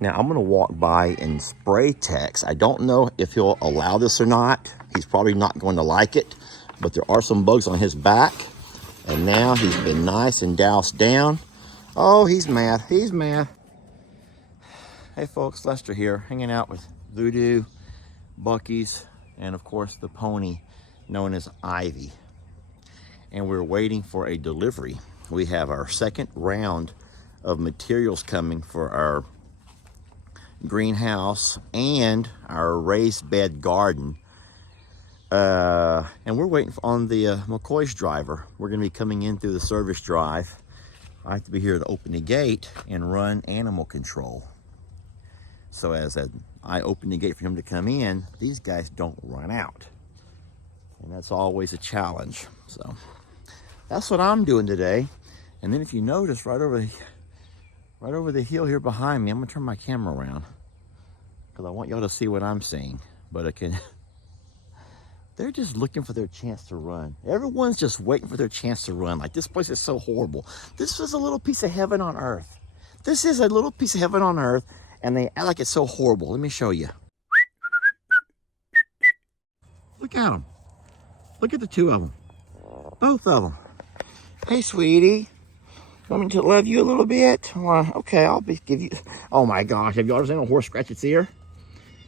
Now I'm gonna walk by and spray Tex. I don't know if he'll allow this or not. He's probably not going to like it, but there are some bugs on his back. And now he's been nice and doused down. Oh, he's mad, he's mad. Hey folks, Lester here, hanging out with Voodoo, Bucky's, and of course the pony known as Ivy. And we're waiting for a delivery. We have our second round of materials coming for our greenhouse and our raised bed garden. And we're waiting on the McCoy's driver. We're gonna be coming in through the service drive. I have to be here to open the gate and run animal control. So as I open the gate for him to come in, these guys don't run out. And that's always a challenge. So that's what I'm doing today. And then if you notice right over the hill here behind me, I'm gonna turn my camera around because I want y'all to see what I'm seeing. But they're just looking for their chance to run. Everyone's just waiting for their chance to run. Like, this place is so horrible. This is a little piece of heaven on earth. This is a little piece of heaven on earth, and they act like it's so horrible. Let me show you. Look at them. Look at the two of them. Both of them. Hey, sweetie. Want me to love you a little bit? Well, okay, give you... Oh, my gosh. Have you ever seen a horse scratch its ear?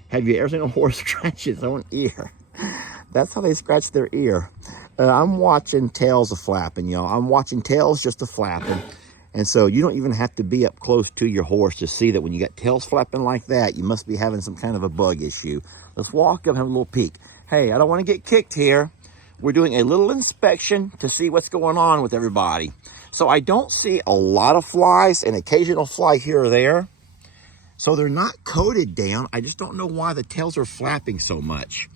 Have you ever seen a horse scratch its own ear? That's how they scratch their ear. I'm watching tails a flapping, y'all. I'm watching tails just a flapping. And so you don't even have to be up close to your horse to see that when you got tails flapping like that, you must be having some kind of a bug issue. Let's walk up and have a little peek. Hey, I don't want to get kicked here. We're doing a little inspection to see what's going on with everybody. So I don't see a lot of flies, an occasional fly here or there. So they're not coated down. I just don't know why the tails are flapping so much.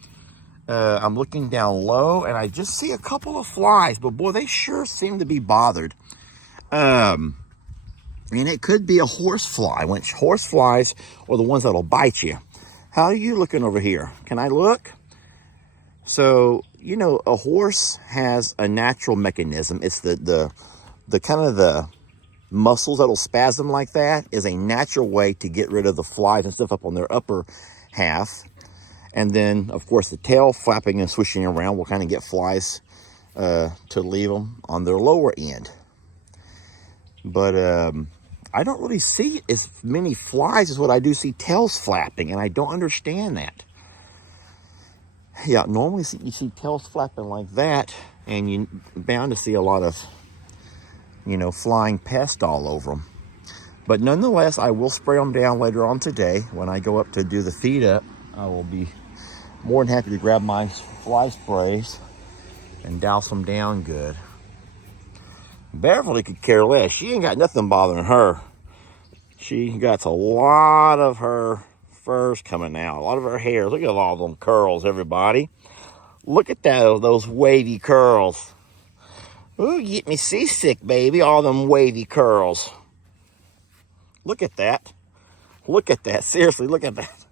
I'm looking down low and I just see a couple of flies, but boy, they sure seem to be bothered. And it could be a horse fly, which horse flies are the ones that'll bite you. How are you looking over here? Can I look? So, you know, a horse has a natural mechanism. It's the kind of the muscles that'll spasm like that is a natural way to get rid of the flies and stuff up on their upper half. And then, of course, the tail flapping and swishing around will kind of get flies to leave them on their lower end. But I don't really see as many flies as what I do see tails flapping, and I don't understand that. Yeah, normally you see tails flapping like that, and you're bound to see a lot of, you know, flying pests all over them. But nonetheless, I will spray them down later on today. When I go up to do the feed up, I will be more than happy to grab my fly sprays and douse them down good. Beverly could care less. She ain't got nothing bothering her. She got a lot of her furs coming out, a lot of her hair. Look at all them curls, everybody. Look at those wavy curls. Ooh, you get me seasick, baby, all them wavy curls. Look at that. Look at that. Seriously, look at that.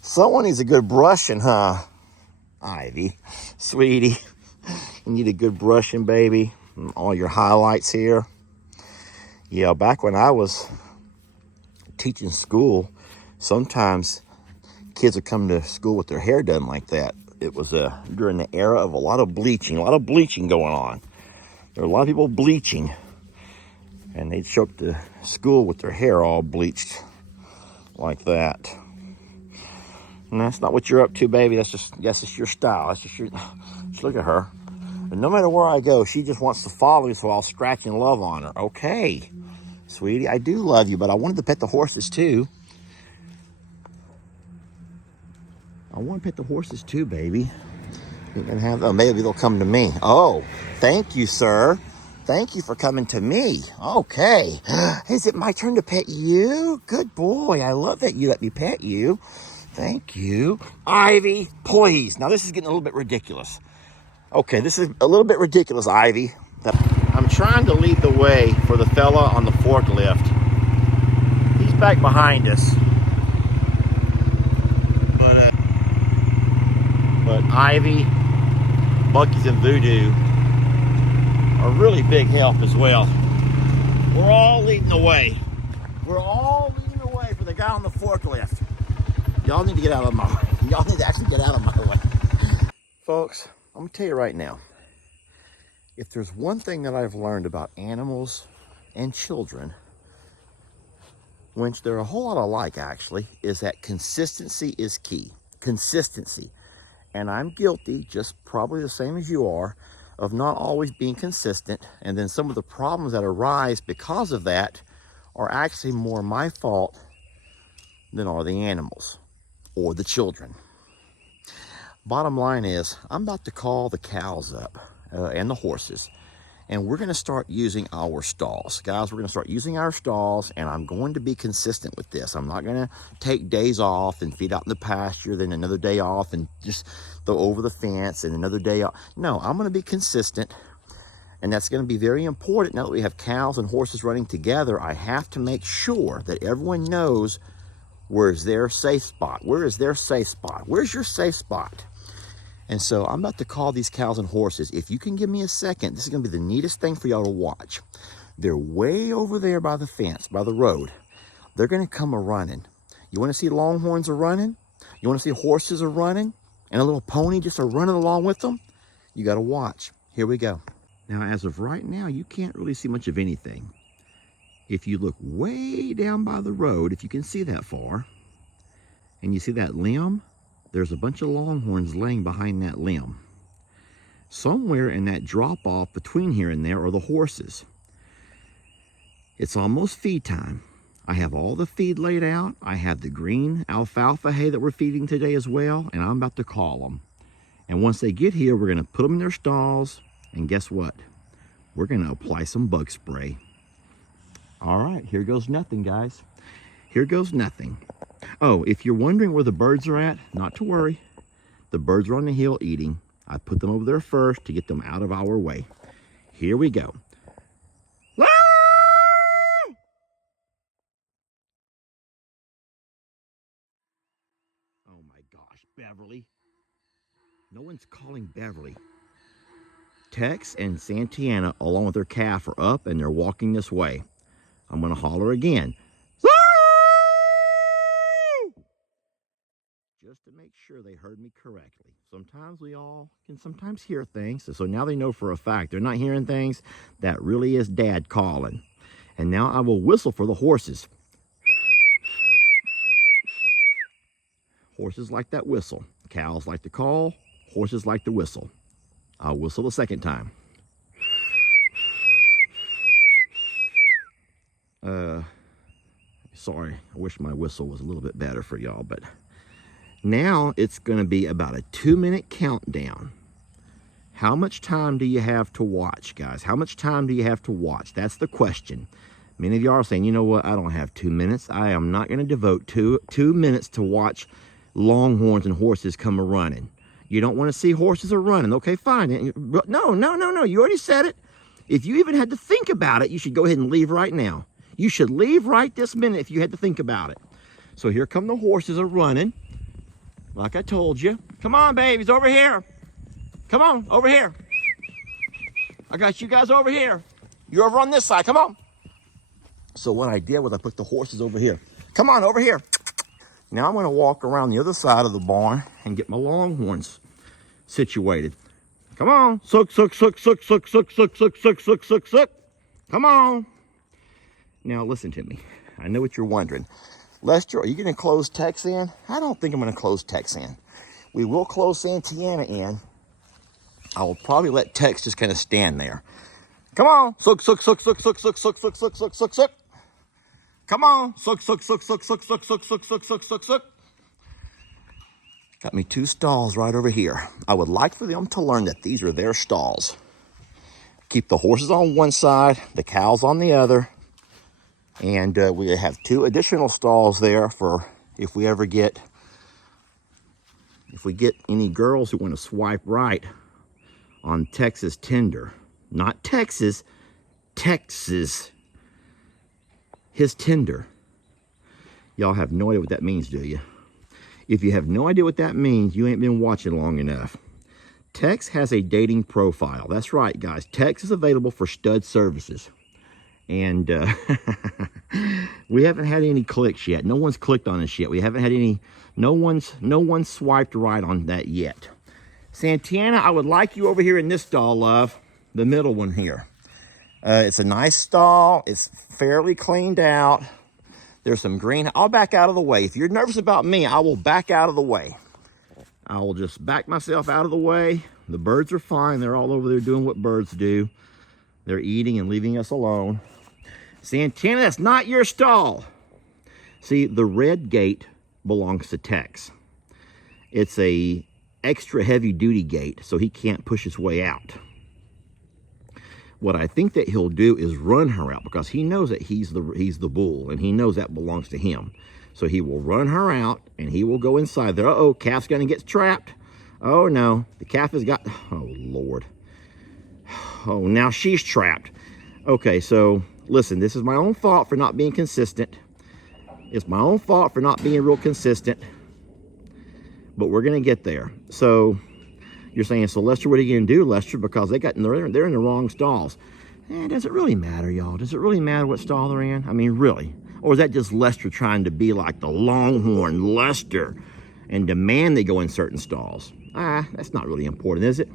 Someone needs a good brushing, huh? Ivy, sweetie, you need a good brushing, baby. All your highlights here. Yeah, back when I was teaching school, sometimes kids would come to school with their hair done like that. It was during the era of a lot of bleaching going on. There were a lot of people bleaching, and they'd show up to school with their hair all bleached like that. And that's not what you're up to, baby. That's just your style. That's just look at her. But no matter where I go, she just wants to follow me, so I'll scratch and love on her. Okay, sweetie, I do love you, but I wanted to pet the horses too. I want to pet the horses too, baby. You can have them. Maybe they'll come to me. Oh, thank you, sir. Thank you for coming to me. Okay. Is it my turn to pet you? Good boy. I love that you let me pet you. Thank you. Ivy, please. Now, this is getting a little bit ridiculous. Okay, this is a little bit ridiculous, Ivy. I'm trying to lead the way for the fella on the forklift. He's back behind us. But Ivy, Bucky's, and Voodoo are really big help as well. We're all leading the way. We're all leading the way for guy on the forklift. Y'all need to get out of my way. Y'all need to actually get out of my way. Folks, I'm gonna tell you right now, if there's one thing that I've learned about animals and children, which they're a whole lot alike actually, is that consistency is key. Consistency. And I'm guilty, just probably the same as you are, of not always being consistent. And then some of the problems that arise because of that are actually more my fault than are the animals or the children. Bottom line is, I'm about to call the cows up and the horses, and we're going to start using our stalls. Guys, we're going to start using our stalls, and I'm going to be consistent with this. I'm not going to take days off and feed out in the pasture, then another day off and just throw over the fence and another day off. No, I'm going to be consistent, and that's going to be very important. Now that we have cows and horses running together, I have to make sure that everyone knows where's their safe spot. Where is their safe spot? Where's your safe spot? And so I'm about to call these cows and horses. If you can give me a second, this is going to be the neatest thing for y'all to watch. They're way over there by the fence, by the road. They're going to come a-running. You want to see longhorns a-running? You want to see horses a-running? And a little pony just a-running along with them? You got to watch. Here we go. Now, as of right now, you can't really see much of anything. If you look way down by the road, if you can see that far, and you see that limb, there's a bunch of longhorns laying behind that limb. Somewhere in that drop-off between here and there are the horses. It's almost feed time. I have all the feed laid out. I have the green alfalfa hay that we're feeding today as well, and I'm about to call them. And once they get here, we're going to put them in their stalls, and guess what? We're going to apply some bug spray. All right, here goes nothing, guys. Here goes nothing. Oh, if you're wondering where the birds are at, not to worry. The birds are on the hill eating. I put them over there first to get them out of our way. Here we go. Oh my gosh, Beverly. No one's calling Beverly. Tex and Santianna, along with their calf, are up and they're walking this way. I'm going to holler again. Just to make sure they heard me correctly. Sometimes we all can sometimes hear things. So now they know for a fact they're not hearing things. That really is Dad calling. And now I will whistle for the horses. Horses like that whistle. Cows like to call. Horses like to whistle. I'll whistle a second time. Sorry, I wish my whistle was a little bit better for y'all, but now it's going to be about a 2-minute countdown. How much time do you have to watch, guys? How much time do you have to watch? That's the question. Many of y'all are saying, you know what, I don't have 2 minutes. I am not going to devote two minutes to watch longhorns and horses come a-running. You don't want to see horses a-running. Okay, fine. No. You already said it. If you even had to think about it, you should go ahead and leave right now. You should leave right this minute if you had to think about it. So here come the horses a-running. Like I told you. Come on, babies, over here. Come on, over here. I got you guys over here. You're over on this side, come on. So what I did was I put the horses over here. Come on, over here. Now I'm gonna walk around the other side of the barn and get my longhorns situated. Come on, suck. Come on. Now listen to me. I know what you're wondering. Lester, are you gonna close Tex in? I don't think I'm gonna close Tex in. We will close Santianna in. I will probably let Tex just kind of stand there. Come on, suck. Come on, suck. Got me 2 stalls right over here. I would like for them to learn that these are their stalls. Keep the horses on one side, the cows on the other. And we have 2 additional stalls there for if we get any girls who want to swipe right on Texas Tinder. Not Texas, Texas. His Tinder. Y'all have no idea what that means, do you? If you have no idea what that means, you ain't been watching long enough. Tex has a dating profile. That's right, guys. Tex is available for stud services. And we haven't had any clicks yet. No one's clicked on us yet. We haven't had any, no one's swiped right on that yet. Santianna, I would like you over here in this stall, love. The middle one here. It's a nice stall. It's fairly cleaned out. There's some green. I'll back out of the way. If you're nervous about me, I will back out of the way. I will just back myself out of the way. The birds are fine. They're all over there doing what birds do. They're eating and leaving us alone. Santianna, that's not your stall. See, the red gate belongs to Tex. It's a extra heavy duty gate, so he can't push his way out. What I think that he'll do is run her out, because he knows that he's the bull, and he knows that belongs to him. So he will run her out, and he will go inside there. Uh-oh, calf's gonna get trapped. Oh no, the calf has got, oh Lord. Oh, now she's trapped. Okay, so listen, this is my own fault for not being consistent. It's my own fault for not being real consistent, but we're gonna get there. So you're saying, so Lester, what are you gonna do, Lester? Because they're in the wrong stalls. Does it really matter, y'all? Does it really matter what stall they're in? I mean, really? Or is that just Lester trying to be like the Longhorn Lester and demand they go in certain stalls? That's not really important, is it?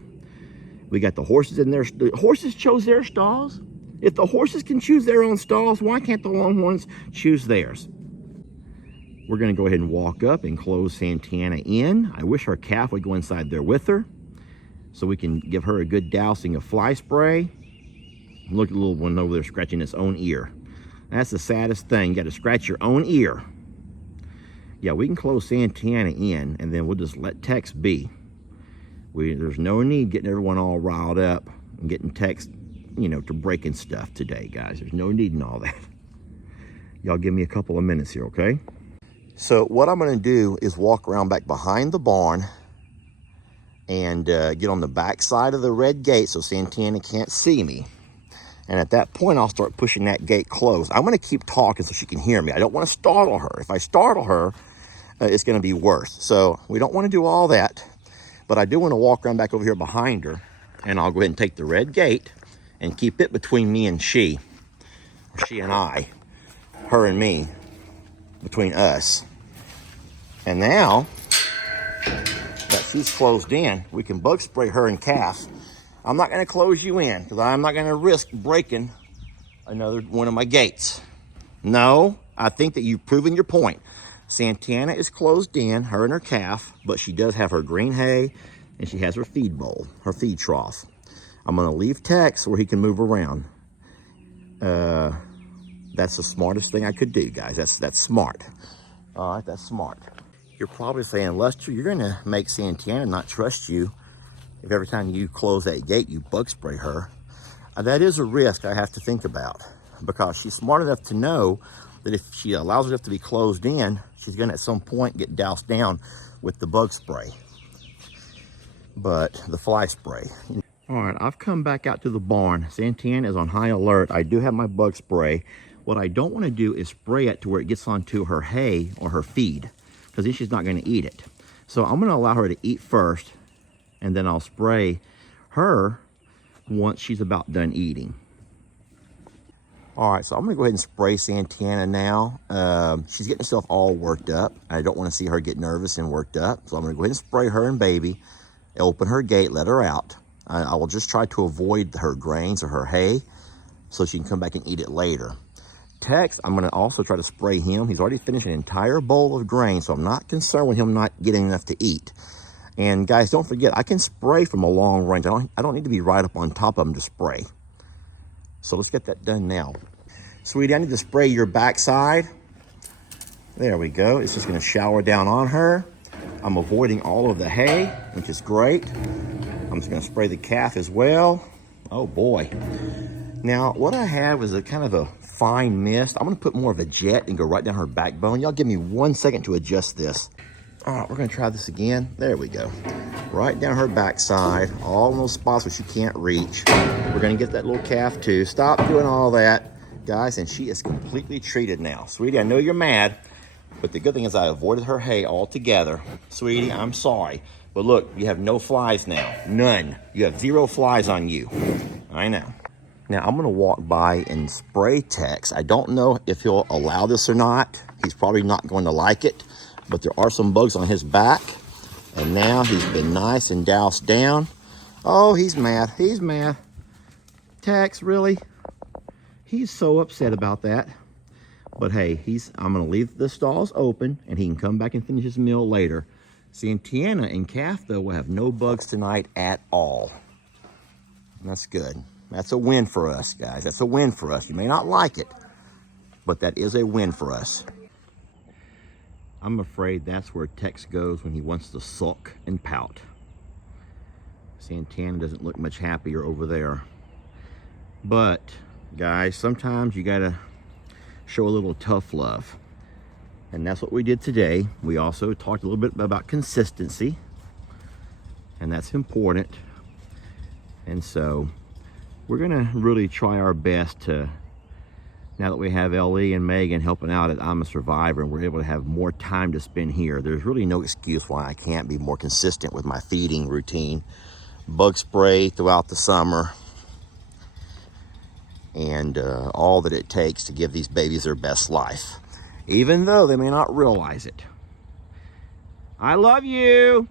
We got the horses in there. The horses chose their stalls. If the horses can choose their own stalls, why can't the Longhorns choose theirs? We're gonna go ahead and walk up and close Santianna in. I wish our calf would go inside there with her so we can give her a good dousing of fly spray. Look at the little one over there scratching its own ear. That's the saddest thing. You got to scratch your own ear. Yeah, we can close Santianna in, and then we'll just let Tex be. There's no need getting everyone all riled up and getting Tex, you know, to breaking stuff today, guys. There's no need in all that. Y'all give me a couple of minutes here, okay? So what I'm going to do is walk around back behind the barn and get on the back side of the red gate so Santianna can't see me. And at that point, I'll start pushing that gate closed. I'm going to keep talking so she can hear me. I don't want to startle her. If I startle her, it's going to be worse. So we don't want to do all that. But I do want to walk around back over here behind her. And I'll go ahead and take the red gate and keep it between me and she. Or she and I. Her and me. Between us. And now that she's closed in, we can bug spray her and calf. I'm not going to close you in because I'm not going to risk breaking another one of my gates. No, I think that you've proven your point. Santianna is closed in, her and her calf, but she does have her green hay and she has her feed bowl, her feed trough. I'm going to leave Tex where he can move around. That's the smartest thing I could do, guys. That's smart. All right, that's smart. You're probably saying, Lester, you're going to make Santianna not trust you if every time you close that gate, you bug spray her. That is a risk I have to think about because she's smart enough to know that if she allows herself to be closed in, she's going to at some point get doused down with the bug spray. But the fly spray. All right, I've come back out to the barn. Santianna is on high alert. I do have my bug spray. What I don't want to do is spray it to where it gets onto her hay or her feed because then she's not going to eat it. So I'm going to allow her to eat first and then I'll spray her once she's about done eating. All right, so I'm gonna go ahead and spray Santianna now. She's getting herself all worked up. I don't wanna see her get nervous and worked up. So I'm gonna go ahead and spray her and baby, open her gate, let her out. I will just try to avoid her grains or her hay so she can come back and eat it later. Tex, I'm gonna also try to spray him. He's already finished an entire bowl of grain, so I'm not concerned with him not getting enough to eat. And guys, don't forget, I can spray from a long range. I don't need to be right up on top of them to spray. So let's get that done now. Sweetie, I need to spray your backside. There we go. It's just gonna shower down on her. I'm avoiding all of the hay, which is great. I'm just gonna spray the calf as well. Oh boy. Now, what I have is a kind of a fine mist. I'm gonna put more of a jet and go right down her backbone. Y'all give me 1 second to adjust this. All right, we're gonna try this again. There we go. Right down her backside, all in those spots where she can't reach. We're gonna get that little calf too. Stop doing all that, guys, and she is completely treated now. Sweetie, I know you're mad, but the good thing is I avoided her hay altogether. Sweetie, I'm sorry, but look, you have no flies now, none. You have 0 flies on you. I know. Now I'm gonna walk by and spray Tex. I don't know if he'll allow this or not. He's probably not going to like it, but there are some bugs on his back. And now he's been nice and doused down. Oh, he's mad, he's mad. Tex, really? He's so upset about that. But hey, I'm gonna leave the stalls open and he can come back and finish his meal later. Santianna and Calf, though, will have no bugs tonight at all. And that's good. That's a win for us, guys. That's a win for us. You may not like it, but that is a win for us. I'm afraid that's where Tex goes when he wants to sulk and pout. Santianna doesn't look much happier over there. But, guys, sometimes you gotta show a little tough love. And that's what we did today. We also talked a little bit about consistency. And that's important. And so, we're gonna really try our best to, now that we have Ellie and Megan helping out at I'm a Survivor and we're able to have more time to spend here, there's really no excuse why I can't be more consistent with my feeding routine. Bug spray throughout the summer, and all that it takes to give these babies their best life, even though they may not realize it. I love you.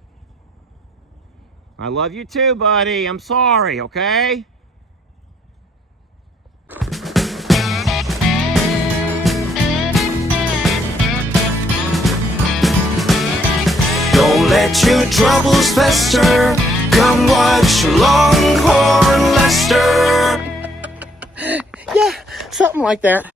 I love you too, buddy. I'm sorry, okay? Don't let your troubles fester. Come watch Longhorn Lester. Yeah, something like that.